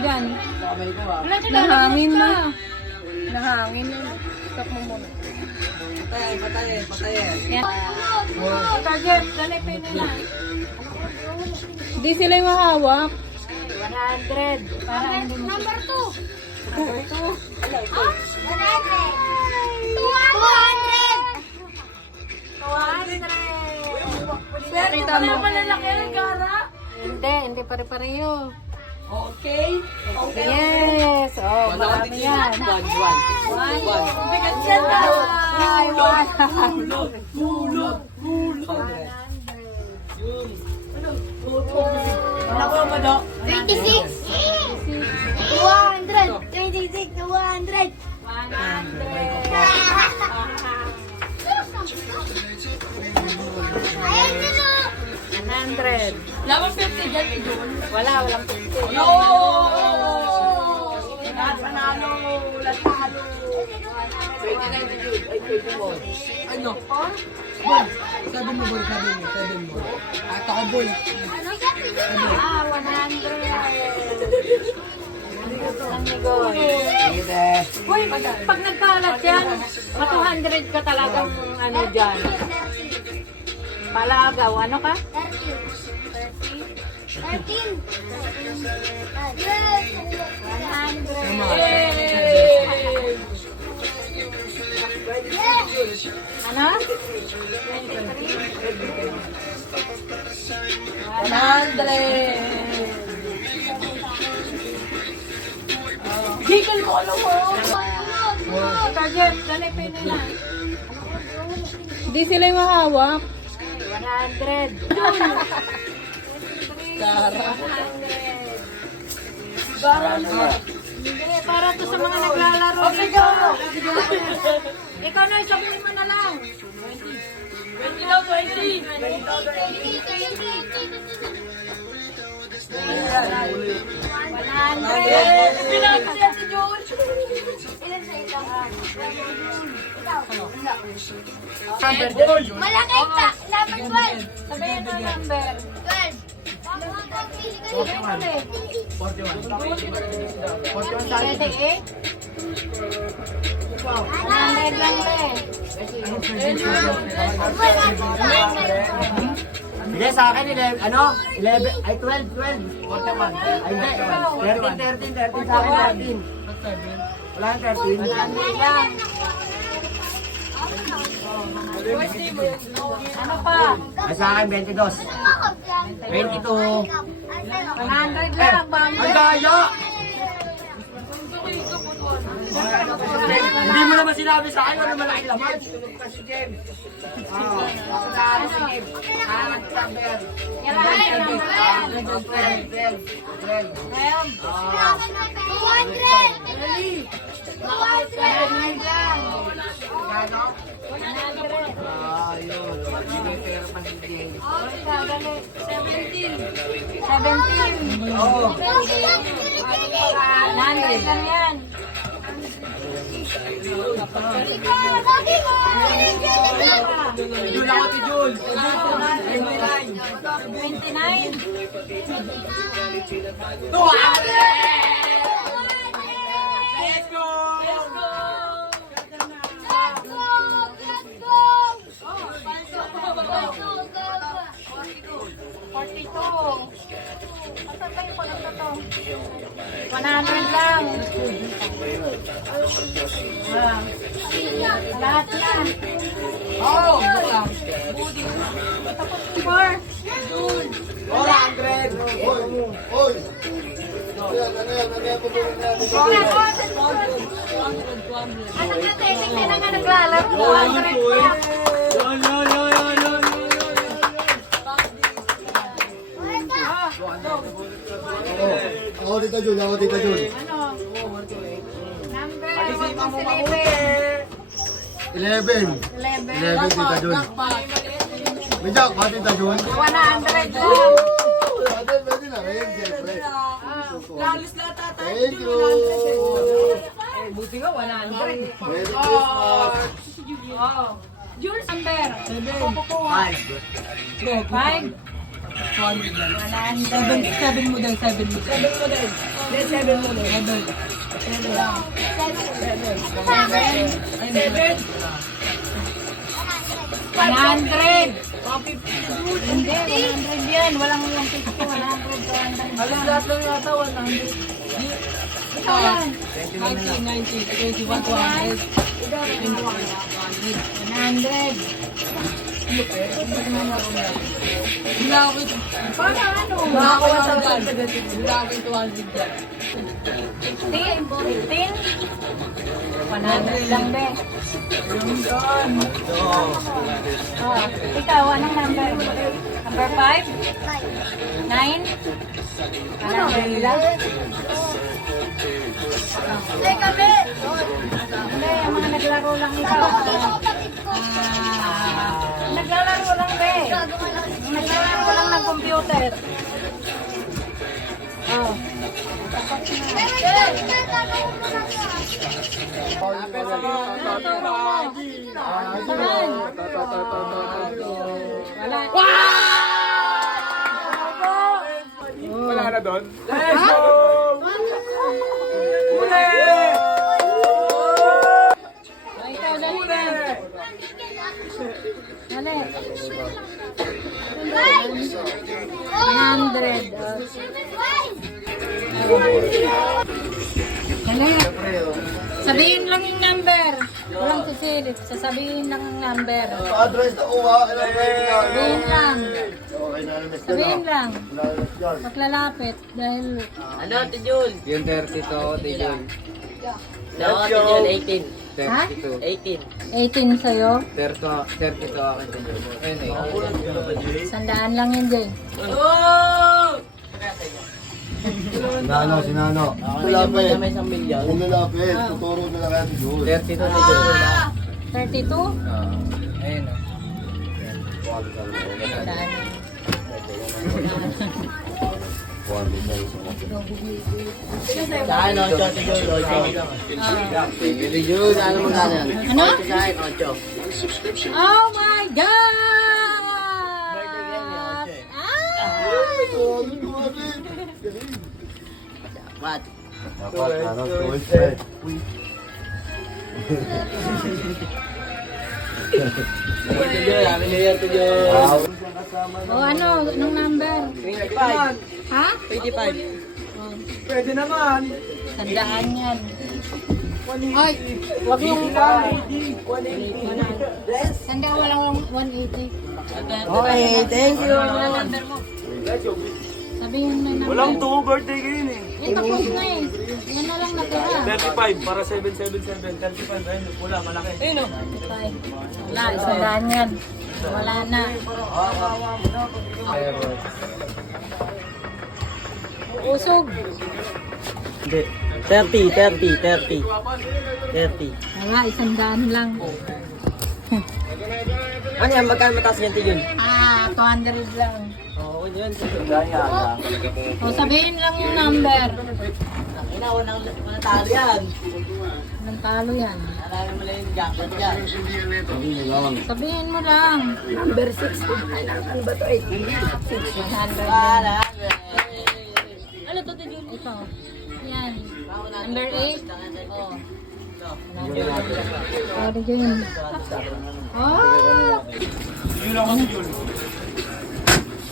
dyan. Kamay ko ah. Nahangin na. Nahangin yun. Stop mo muna. Patayin. Yan. Target, dali pa yun na. Hindi sila yung mahawak. 100. Para hindi mo. Number 2. Number 2. 200. Kita mo. Malalaki ang gara. Hindi pare-pareho. Okay. Yes. Oh, marami yan. One. Bigat yan na. Ay, Mulot. Ako mo do. 26. 200. 26. 200. 100. Laban 50 dyan, Jun. Walang 50. No! Panalo. Latalo. 29 June. Ay, 21. Ano? Sabi mo. At ako, boy. 100. Amigoy. Sige. Uy, pag nagkalat yan, 200 ka talagang ano dyan. Palagaw, ano ka? 13. 100. Ano? 100. Gigil mo, ano mo? Target, dali pa yun na. Hindi sila yung mahawak. 100. Gara naman. Hindi, para to sa mga naglalaro. Ikaw na, sabihin mo na lang. 20 daw, 20. 20 daw, 100. Pinagod yan si Jun. Ilan sa ito? Malaki pa. Number 12. Sabihin mo number. 12. 28? 100 lang rin. Sige, sa akin, 11, ano? 11, ay 12. 41. Ay, hindi. 13 sa akin, 13. Wala kang 13. 100 lang. Ano pa? Ay, sa akin, 22. 22. 100 lang. Ang daya! Hindi mo naman sinabi sa akin, ano malaki laman? Yan lang. 17. Oo. 100 lang yan. Jul ako si Jul. 29. 200! Let's go! Asan ba yung pala na to? 100 lang. Lahat na. Oh! 4. 400! Ano na technique na nga naglalaro? 200 pa. Ako Tita Jun. Ano? Number. Wag mo silipin. 11. 11 Tita Jun. May jackpot Tita Jun. 100 lang. Pwede na rin, siyempre. Lalis na tatay. Thank you. Buti nga, 100. Merry Christmas. Jules, number. 5. 5. 7 mo din. Hindi, 100 yan. Walang yung 50, 100, 200. Alam lahat lang yata 100. Ikaw yan. 90, 21, 200. 100. Paano ano? Nakakuha sa ganito. Wala ako yung 200 dyan. 15? 100 lang, be. Oh, ikaw, anong number? Number 5? 9? Ano? Teka, be! Hindi, yung mga naglaro lang ikaw. Naglalaro lang, be. Naglalaro lang ng computer. Oh. Wala na doon? Let's go! Uli! Ay, ikaw, dali na. Dali. 100. Dali. Sabihin lang yung number. Walang sisilip. Sasabihin lang yung number. Address na uwa. Sabihin lang. Okay na alam Sabihin lang. yan. Maglalapit. Dahil Ano, Tijul? Yung 32, Tijul. No, Tijul, 18. Ha? 18. 18 sa'yo. 32 akin, Tijul. Ayun eh. Sandaan lang yun, Jay. Oh! Sinano. Malapit. May 1 milyon. Kung lalapit, tuturo na lang yan. Yun. 32, Tijul. 32? Ayun o. Sandaan. Sa akin, 8, Tijul, 8. Tijul, ano mo gano'n? Ano? Sa akin, 8. Oh my God! What? Dapat, ano, tuwis pa eh. Tijul, amin na yan, Tijul. O ano, nung number? 25. Ha? 25. Pwede naman. Sandaan yan. Ay, wag yung... Sandaan walang 180. Okay, thank you. Walang number mo. Sabihin mo yung number. Walang 2 birthday ngayon eh. Eh, tapos na eh. Yan na lang natira. 35 para 777. 35, ayun, wala, malaki. Ayun o. 35. Wala, sandaan yan. Wala na. Usog. Hindi. 30. Wala, isandaan lang. Ano yan? Magkano mataas yan, Tijul? 200 lang. Oo, yun. O, sabihin lang yung number. Ina, unang talo yan. Anong talo yan? Alala mo lang yung jacket yan. Sabihin mo lang. Number 6. Ay, ano ba ito? 100 yan. Ano to, Tijul? Ito. Yan. Number 8. Oh. Sorry, Jane. Oh! Yun ako, Tijul.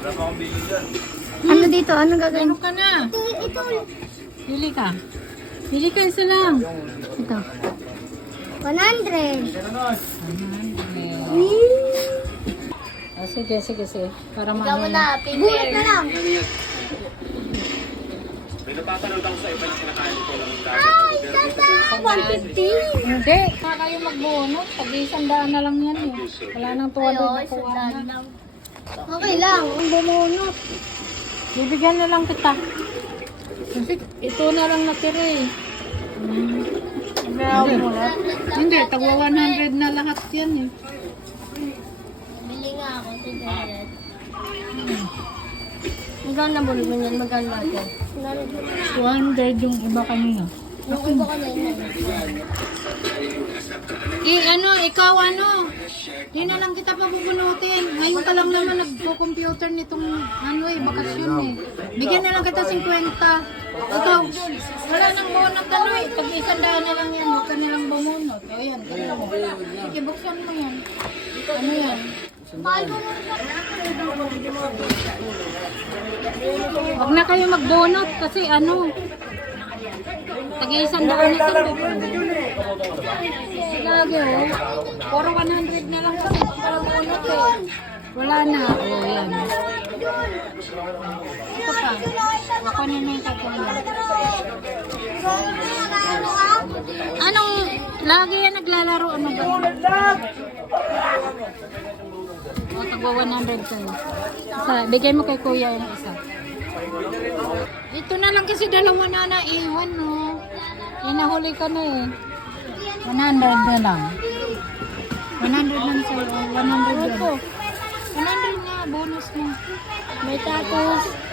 Wala pa akong bili dyan. Ano dito? Ano gagawin? Ano ka na? Pili ka. Pili ka, isa lang. Ito. 100. Oh, sige. Para Ikaw mo mamaya. na. Bulat na lang. Ay, tata! 150. Hindi. Kaya kayo magbunot. Pag-isandaan na lang yan eh. Wala nang tuwa doon na kuha na. Okay lang. Ang bumunot. Bibigyan na lang kita. Kasi ito na lang natira eh. Hindi, tagwa 100 na lahat yan eh. Bili nga ako. Magkano na bulog mo yan? Magkano natin? 200 yung iba kanina. Yung iba ka na yun. Ikaw di na lang kita pabubunutin. Ngayon ka lang naman nagpo-computer nitong bakasyon eh. Bigyan na lang kita 50. Ikaw, wala nang bunot ano eh. Pag-isandaan na lang yan, huwag ka na lang bumunot. O yan, tignan mo. Sige, buksan mo yan. Ano yan? Huwag na kayo magbunot kasi ano. Tag-isandaan ito. Lagi oh. Puro 100 na lang kasi para bunot eh. Wala na. O yan. Ito pa. Ako na yung tatlo. Anong lagi yan naglalaro? Ano ba? O, tagwa 100 kayo. Isa, bigay mo kay kuya yung isa. Ito na lang kasi dalawa na naiwan, no? Yan, nahuli ka na eh. 100 na lang. 100 lang sa'yo. 100 na. 100 na, bonus na. May tapos.